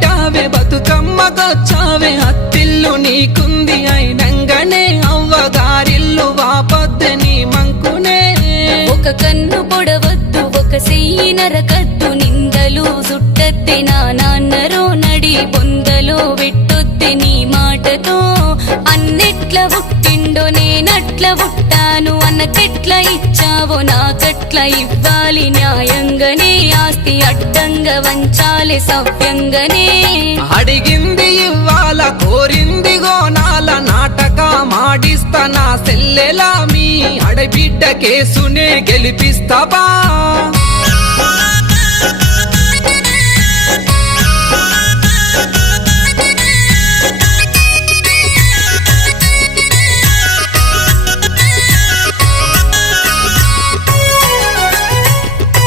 బిడ్డావే బతుకమ్మకొచ్చావే అత్తిల్లు నీకుంది అయినంగనే అవ్వగారిల్లు వాపొద్దు నీ మంకునే ఒక కన్ను పొడవద్దు ఒక సెయ్యి నరకద్దు నిందలు సుట్టద్దే నా నాన్నరో నడి బొందలో పెట్టొద్దే నీ మాటతో అన్నెట్ల పుట్టిండో నేనట్ల పుట్టాను అన్నకెట్ల ఇచ్చావో నాకట్ల ఇవ్వాలి న్యాయంగానే ఆస్తి అడ్డంగా వంచాలి సవ్యంగానే అడిగింది ఇవ్వాల కోరింది గోనాల నాటక మాడిస్తా నా సెల్లెలా మీ ఆడబిడ్డ కేసునే గెలిపిస్తావా